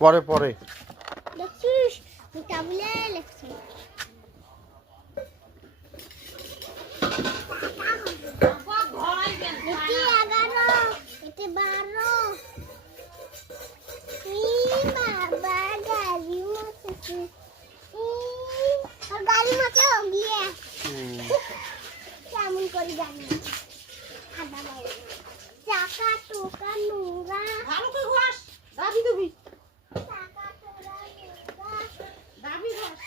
পরে পরে দেখছিস মিঠা বলে লেখছি এটি 11 এটি 12 বাবা গাড়ি মারছে আর গাড়ি মারছে গিয়ে কেমন করে জানি আদা বাবা চাকা টোকা নোংরা ভালো করে ঘষ দাবি দিবি চাকা টোকা নোংরা দাবি ঘষ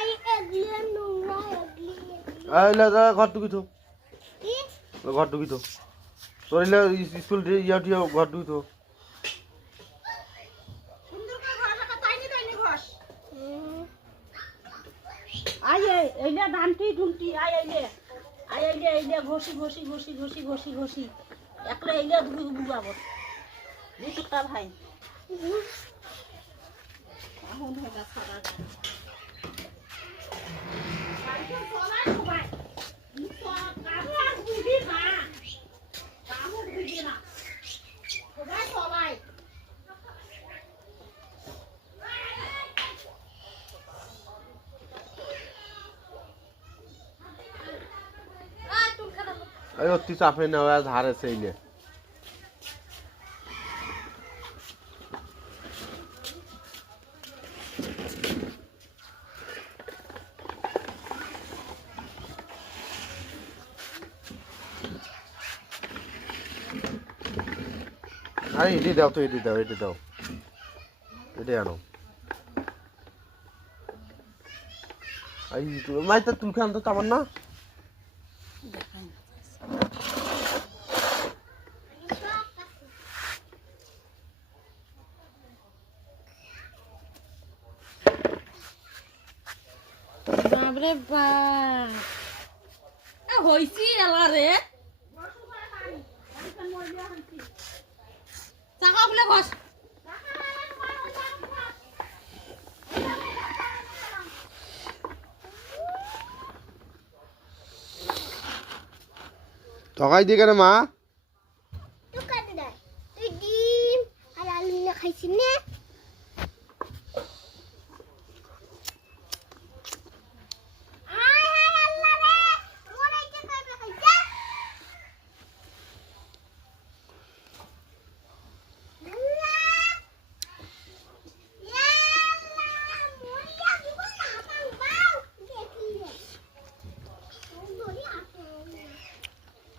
এই এগুলো নোংরা এগুলো আইলা যা ঘর ঢুকি তো কি ঘর ঢুকি তো তোরিলা স্কুল ইয়া ঘর ঢুকি তো সুন্দর করে ঘষ রাখা তাইনি ঘষ আই এইলে ডান্টি ঢুমটি এইলে ঘষি একলা এইলে দুবি বুবাবো দুটোটা ভাই এখন হইলা খাবার এই অতি চাপে নেওয়া ধারে সেইলে আরে এটি দাও তো এটি দাও এটি আনো এই মাইটা তুমি খান তো তামান না বাবরে বা হইছি এলা রে চাকা বলে ঘষ ঠকাই দিয়ে কেন মা টোকা দে তুই ডিম আর আলু না খাইছিস না